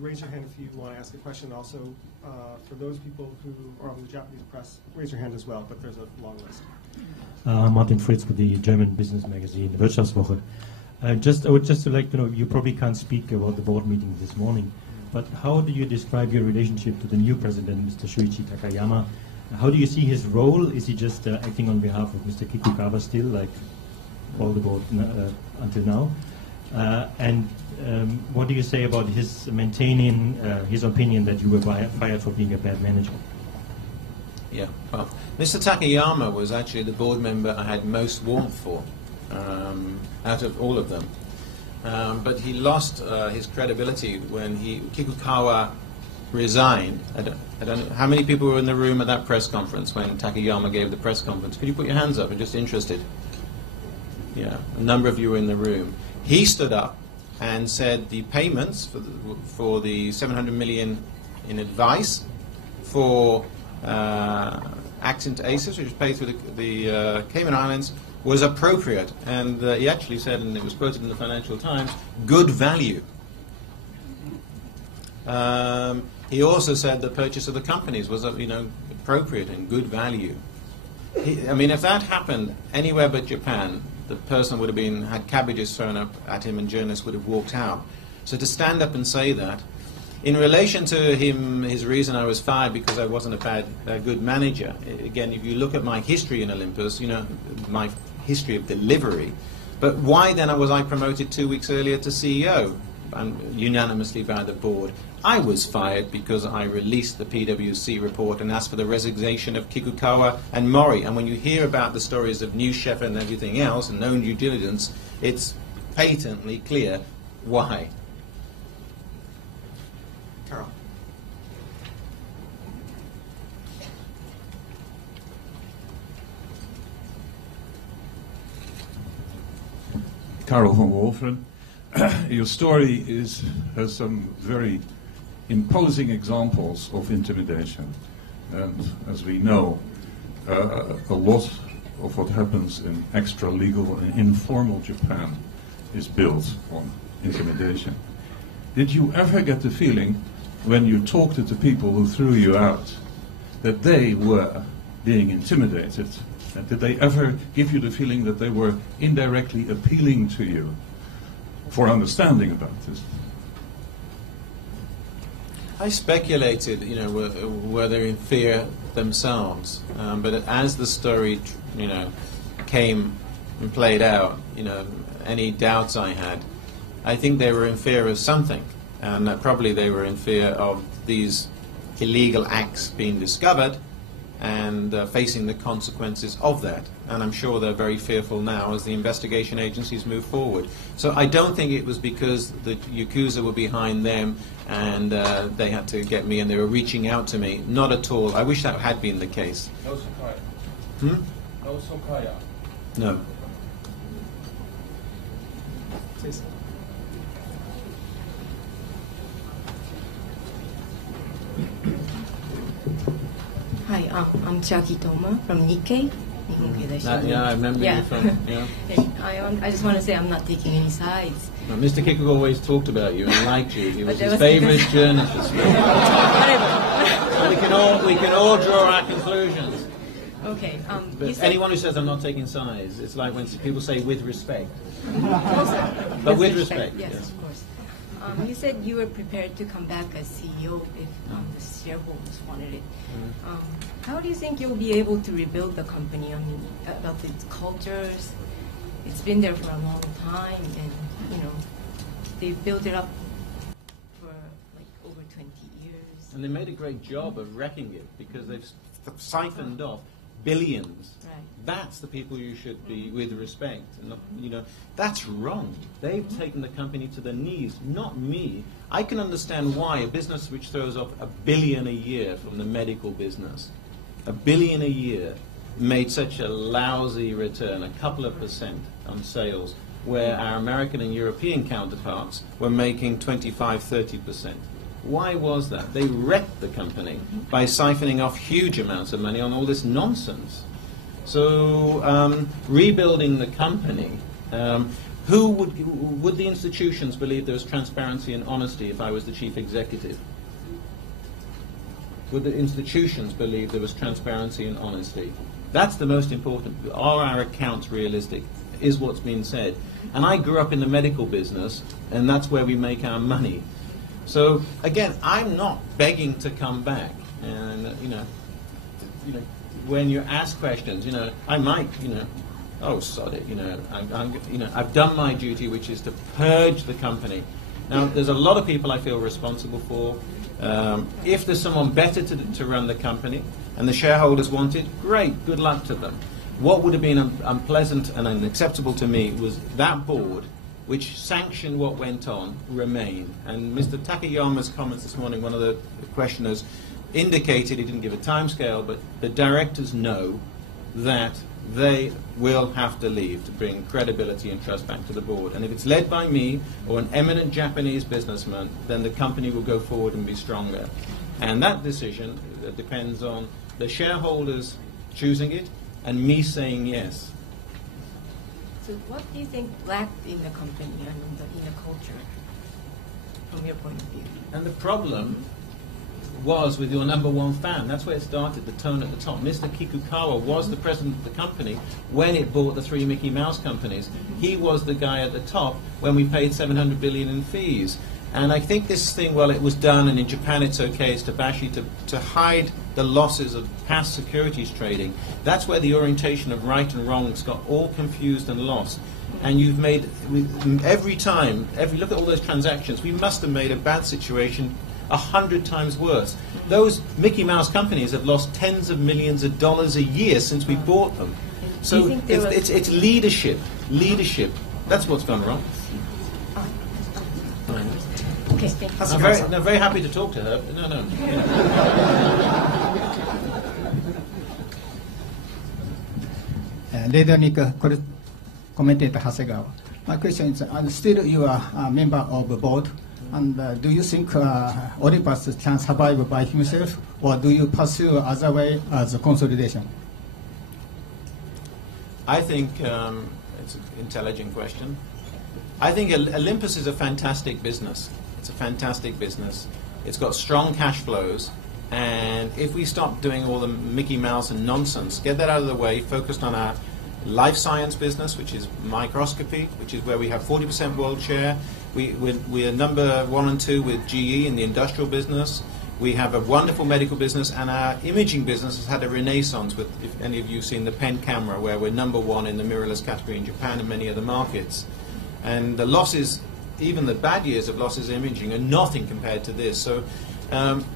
raise your hand if you want to ask a question. Also, for those people who are on the Japanese press, raise your hand as well, but there's a long list. Martin Fritz with the German business magazine, Wirtschaftswoche. I would just like to know, you probably can't speak about the board meeting this morning, but how do you describe your relationship to the new president, Mr. Shuichi Takayama? How do you see his role? Is he just acting on behalf of Mr. Kikukawa still, like all the board until now? And what do you say about his maintaining his opinion that you were fired for being a bad manager? Yeah, well, Mr. Takayama was actually the board member I had most warmth for out of all of them. But he lost his credibility when Kikukawa resigned. I don't know how many people were in the room at that press conference when Takayama gave the press conference. Could you put your hands up? I'm just interested. Yeah, a number of you were in the room. He stood up and said the payments for the 700 million in advice for Accent ACES, which was paid through the Cayman Islands, was appropriate. And he actually said, and it was quoted in the Financial Times, good value. He also said the purchase of the companies was, appropriate and good value. If that happened anywhere but Japan, the person would have had cabbages thrown up at him and journalists would have walked out. So to stand up and say that, in relation to him, his reason I was fired because I wasn't a good manager, again, if you look at my history in Olympus, my history of delivery, but why then was I promoted 2 weeks earlier to CEO, and unanimously by the board? I was fired because I released the PwC report and asked for the resignation of Kikukawa and Mori. And when you hear about the stories of New Sheffer and everything else and no due diligence, it's patently clear why. Carol. Karel van Wolferen. Your story has some very imposing examples of intimidation. And as we know, a lot of what happens in extra-legal and informal Japan is built on intimidation. Did you ever get the feeling, when you talked to the people who threw you out, that they were being intimidated? And did they ever give you the feeling that they were indirectly appealing to you for understanding about this? I speculated, were they in fear themselves. But as the story, came and played out, any doubts I had, I think they were in fear of something, and that probably they were in fear of these illegal acts being discovered and facing the consequences of that. And I'm sure they're very fearful now as the investigation agencies move forward. So I don't think it was because the Yakuza were behind them and they had to get me and they were reaching out to me. Not at all. I wish that had been the case. No Sokaya. No Sokaya. No. Please. Hi, I'm Chiaki Toma from Nikkei. Yeah, I remember you from. Yeah. I just want to say I'm not taking any sides. No, Mr. Kikukawa always talked about you and liked you. He was his favourite journalist. Whatever. we can all draw our conclusions. Okay. But anyone who says I'm not taking sides, it's like when people say with respect. But with respect. Yes, of course. You said you were prepared to come back as CEO if the shareholders wanted it. How do you think you'll be able to rebuild the company? About its cultures, it's been there for a long time, and they've built it up for like over 20 years. And they made a great job of wrecking it because they've siphoned off billions. Right. That's the people you should be with respect. And that's wrong. They've taken the company to their knees, not me. I can understand why a business which throws off $1 billion a year from the medical business, $1 billion a year, made such a lousy return, a couple of % on sales, where our American and European counterparts were making 25-30%. Why was that? They wrecked the company by siphoning off huge amounts of money on all this nonsense. So rebuilding the company, Would the institutions believe there was transparency and honesty if I was the chief executive? Would the institutions believe there was transparency and honesty? That's the most important. Are our accounts realistic? Is what's been said? And I grew up in the medical business, and that's where we make our money. So again, I'm not begging to come back. And when you ask questions, I might, oh, sod it, I've done my duty, which is to purge the company. Now, there's a lot of people I feel responsible for. If there's someone better to run the company, and the shareholders want it, great, good luck to them. What would have been unpleasant and unacceptable to me was that board, which sanctioned what went on, remain. And Mr. Takayama's comments this morning, one of the questioners indicated, he didn't give a timescale, but the directors know that they will have to leave to bring credibility and trust back to the board. And if it's led by me or an eminent Japanese businessman, then the company will go forward and be stronger. And that decision depends on the shareholders choosing it and me saying yes. So what do you think lacked in the company and in the culture, from your point of view? And the problem was with your number one fan. That's where it started, the tone at the top. Mr. Kikukawa was the president of the company when it bought the 3 Mickey Mouse companies. He was the guy at the top when we paid 700 billion in fees. And I think this thing, well, it was done, and in Japan it's okay, it's Tabashi, to hide the losses of past securities trading. That's where the orientation of right and wrongs got all confused and lost. And you've made, every look at all those transactions, we must have made a bad situation 100 times worse. Those Mickey Mouse companies have lost tens of millions of dollars a year since we bought them. So it's leadership. That's what's gone wrong. Okay, thank you. I'm very happy to talk to her. No. Radio commentator Hasegawa. My question is, still you are a member of the board, and do you think Olympus can survive by himself, or do you pursue other way as a consolidation? I think it's an intelligent question. I think Olympus is a fantastic business. It's a fantastic business. It's got strong cash flows, and if we stop doing all the Mickey Mouse and nonsense, get that out of the way, focused on our life science business, which is microscopy, which is where we have 40% world share. We are number 1 and 2 with GE in the industrial business. We have a wonderful medical business, and our imaging business has had a renaissance with, if any of you have seen the pen camera, where we're number 1 in the mirrorless category in Japan and many other markets. And the losses, even the bad years of losses in imaging, are nothing compared to this. So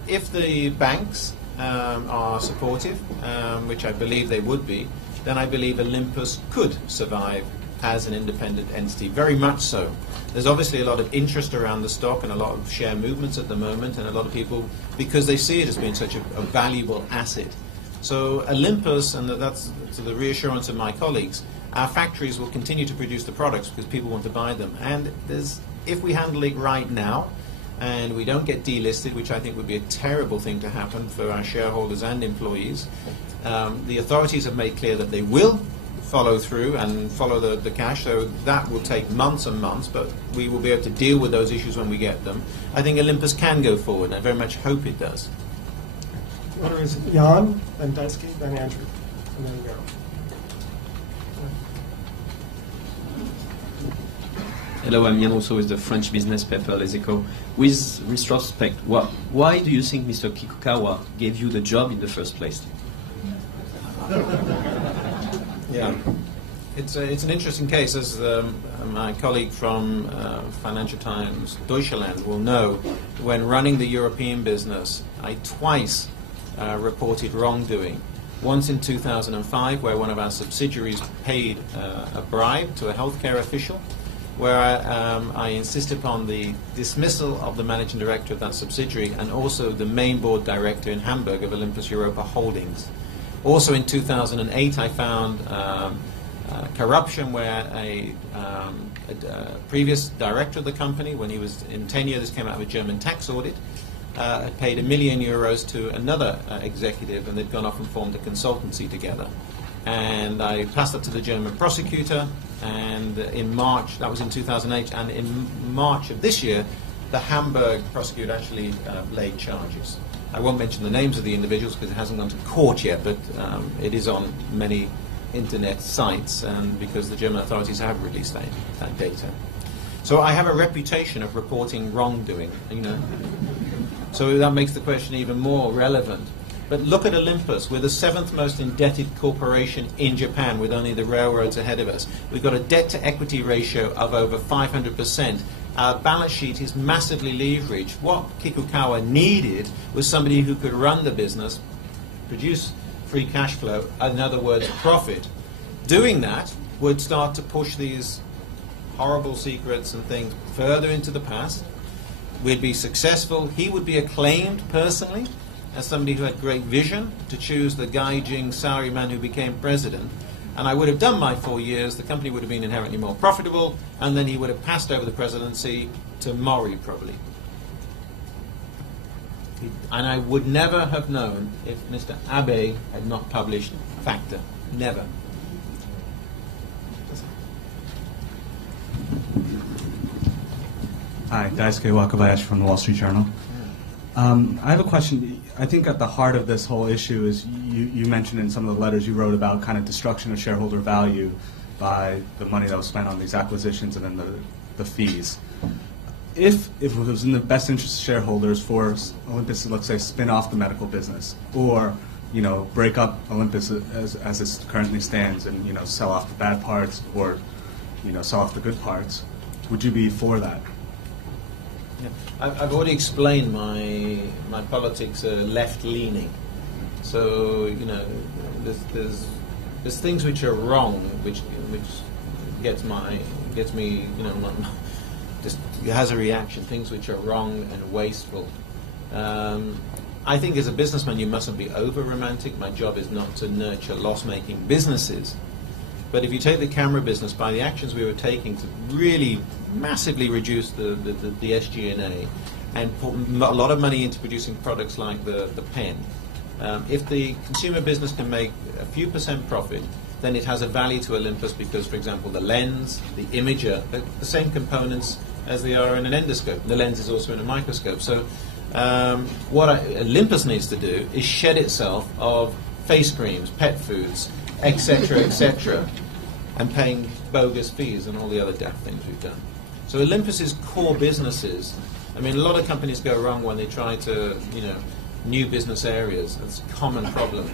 if the banks are supportive, which I believe they would be, then I believe Olympus could survive as an independent entity, very much so. There's obviously a lot of interest around the stock and a lot of share movements at the moment, and a lot of people, because they see it as being such a valuable asset. So Olympus, and that's to the reassurance of my colleagues, our factories will continue to produce the products because people want to buy them. And if we handle it right now, and we don't get delisted, which I think would be a terrible thing to happen for our shareholders and employees, the authorities have made clear that they will follow through and follow the cash, so that will take months and months, but we will be able to deal with those issues when we get them. I think Olympus can go forward, and I very much hope it does. The order is Jan, then Daisuke, then Andrew, and then we go. Hello, I'm Jan also with the French business paper Les Echos. With retrospect, why do you think Mr. Kikukawa gave you the job in the first place? Yeah, it's an interesting case, as my colleague from Financial Times Deutschland will know. When running the European business, I twice reported wrongdoing. Once in 2005, where one of our subsidiaries paid a bribe to a healthcare official, where I insisted upon the dismissal of the managing director of that subsidiary and also the main board director in Hamburg of Olympus Europa Holdings. Also in 2008, I found corruption where a previous director of the company, when he was in tenure, this came out of a German tax audit, had paid €1 million to another executive, and they'd gone off and formed a consultancy together. And I passed that to the German prosecutor, and in March, that was in 2008, and in March of this year, the Hamburg prosecutor actually laid charges. I won't mention the names of the individuals because it hasn't gone to court yet, but it is on many internet sites, and because the German authorities have released that data. So I have a reputation of reporting wrongdoing, you know. So that makes the question even more relevant. But look at Olympus. We're the 7th most indebted corporation in Japan, with only the railroads ahead of us. We've got a debt-to-equity ratio of over 500%. Our balance sheet is massively leveraged. What Kikukawa needed was somebody who could run the business, produce free cash flow, in other words, profit. Doing that would start to push these horrible secrets and things further into the past. We'd be successful. He would be acclaimed personally as somebody who had great vision to choose the Gaijin salaryman who became president. And I would have done my 4 years, the company would have been inherently more profitable, and then he would have passed over the presidency to Mori, probably. And I would never have known if Mr. Abe had not published Factor. Never. Hi, Daisuke Wakabayashi from the Wall Street Journal. I have a question. I think at the heart of this whole issue is you mentioned in some of the letters you wrote about kind of destruction of shareholder value by the money that was spent on these acquisitions and then the fees. If it was in the best interest of shareholders for Olympus to, let's say, spin off the medical business, or break up Olympus as it currently stands and sell off the bad parts, or sell off the good parts, would you be for that? Yeah. I've already explained my politics are left-leaning. So there's things which are wrong, which gets me just has a reaction. Things which are wrong and wasteful. I think as a businessman you mustn't be over-romantic. My job is not to nurture loss-making businesses. But if you take the camera business, by the actions we were taking to really massively reduce the SG&A and put a lot of money into producing products like the pen, if the consumer business can make a few % profit, then it has a value to Olympus because, for example, the lens, the imager, they're the same components as they are in an endoscope. The lens is also in a microscope. So what Olympus needs to do is shed itself of face creams, pet foods, etc., and paying bogus fees and all the other daft things we've done. So Olympus's core businesses, I mean, a lot of companies go wrong when they try to, new business areas. That's a common problem,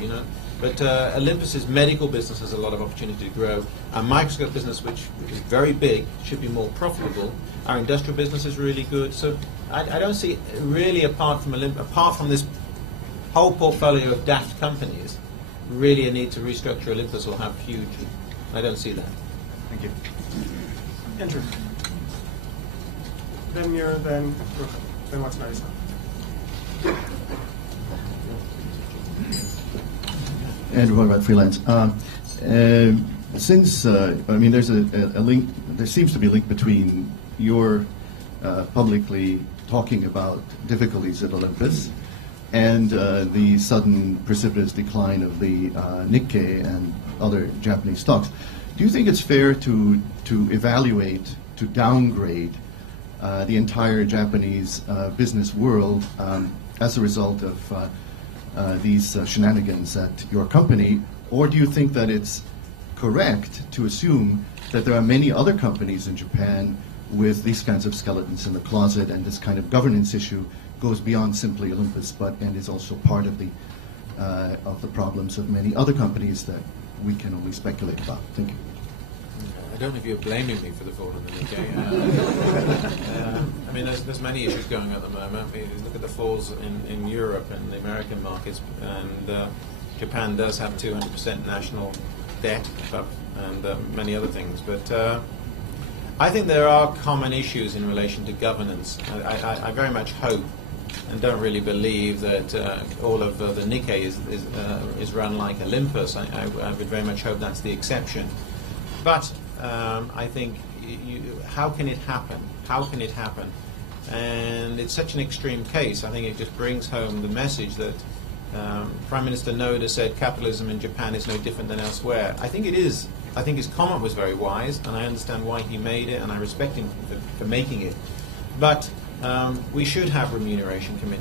But Olympus's medical business has a lot of opportunity to grow. Our microscope business, which is very big, should be more profitable. Our industrial business is really good. So I don't see really, apart from this whole portfolio of daft companies, really a need to restructure Olympus or have huge. I don't see that. Thank you. Andrew. Then Mira, then what's nice? Andrew, what about freelance? Since there's a link. There seems to be a link between your publicly talking about difficulties at Olympus and the sudden precipitous decline of the Nikkei and other Japanese stocks. Do you think it's fair to evaluate, to downgrade the entire Japanese business world as a result of these shenanigans at your company? Or do you think that it's correct to assume that there are many other companies in Japan with these kinds of skeletons in the closet, and this kind of governance issue goes beyond simply Olympus, and is also part of the problems of many other companies that we can only speculate about? Thank you. I don't know if you're blaming me for the fall of the Nikkei. There's many issues going on at the moment. Look at the falls in Europe and the American markets, and Japan does have 200% national debt, and many other things. But I think there are common issues in relation to governance. I very much hope and don't really believe that all of the Nikkei is run like Olympus. I would very much hope that's the exception. But I think, how can it happen? How can it happen? And it's such an extreme case. I think it just brings home the message that Prime Minister Noda said capitalism in Japan is no different than elsewhere. I think it is. I think his comment was very wise, and I understand why he made it, and I respect him for making it. But we should have remuneration committees.